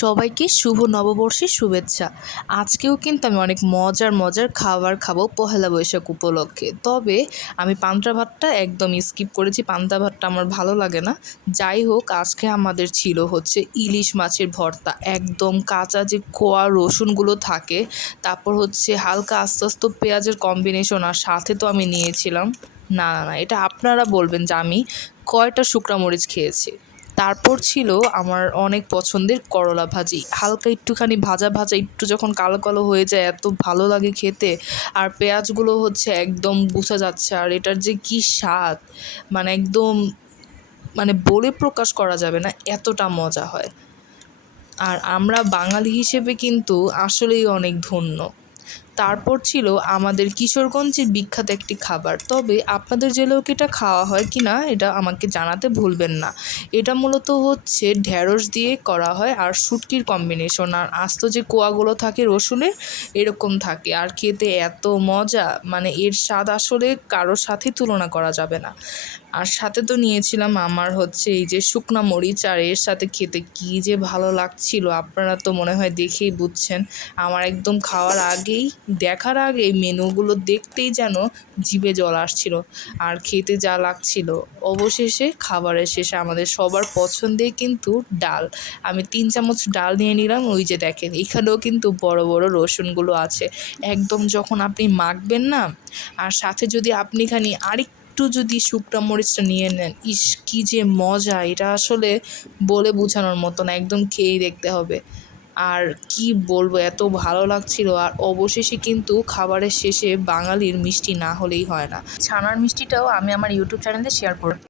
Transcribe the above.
সবাইকে শুভ নববর্ষের শুভেচ্ছা। আজকেও কিন্তু আমি অনেক মজার খাবার খাবো পহেলা বৈশাখ উপলক্ষে। তবে আমি পান্তা ভাতটা একদমই স্কিপ করেছি। পান্তা ভাতটা আমার ভালো লাগে না। যাই হোক, আজকে আমাদের ছিল হচ্ছে ইলিশ মাছের ভর্তা। একদম কাঁচা যে কোয়া রসুনগুলো থাকে, তারপর হচ্ছে হালকা আস্তে আস্তে পেঁয়াজের কম্বিনেশন, আর সাথে তো আমি নিয়েছিলাম, না, এটা আপনারা বলবেন যে আমি কয়টা শুকনা মরিচ খেয়েছি। তারপর ছিল আমার অনেক পছন্দের করলা ভাজি, হালকা একটুখানি ভাজা ভাজা, একটু যখন কালো কালো হয়ে যায় এত ভালো লাগে খেতে। আর পেঁয়াজগুলো হচ্ছে একদম বোঝা যাচ্ছে, আর এটার যে কী স্বাদ, একদম বলে প্রকাশ করা যাবে না, এতটা মজা হয়। আর আমরা বাঙালি হিসেবে কিন্তু আসলেই অনেক ধন্য। তারপর ছিল আমাদের কিশোরগঞ্জের বিখ্যাত একটি খাবার, তবে আপনাদের জেলাও কি এটা খাওয়া হয় কি না এটা আমাকে জানাতে ভুলবেন না। এটা মূলত হচ্ছে ঢ্যাঁড়স দিয়ে করা হয় আর শুটকির কম্বিনেশন, আর আস্ত যে কোয়াগুলো থাকে রসুনের, এরকম থাকে, আর খেতে এত মজা, এর স্বাদ আসলে কারোর সাথে তুলনা করা যাবে না। আর সাথে তো নিয়েছিলাম আমার হচ্ছে এই যে শুকনা মরিচ, আর এর সাথে খেতে কী যে ভালো লাগছিল, আপনারা তো মনে হয় দেখেই বুঝছেন। আমার একদম দেখার আগেই মেনুগুলো দেখতেই যেন জিভে জল আসছিল, আর খেতে যা লাগছিল। অবশেষে খাবারের শেষে আমাদের সবার পছন্দের কিন্তু ডাল। আমি 3 চামচ ডাল নিয়ে নিলাম। ওই যে দেখেন, এখানেও কিন্তু বড় বড় রসুনগুলো আছে। একদম যখন আপনি মাখবেন না, আর সাথে যদি আপনি একটু যদি শুকনা মরিচটা নিয়ে নেন, ইস কী যে মজা! এটা আসলে বলে বোঝানোর মতো না, একদম খেয়েই দেখতে হবে। আর কি বলবো, এত ভালো লাগছিল। আর অবশেষে কিন্তু খাবারের শেষে বাঙালির মিষ্টি না হলেই হয় না, ছানার মিষ্টিটাও আমি আমার ইউটিউব চ্যানেলে শেয়ার করব।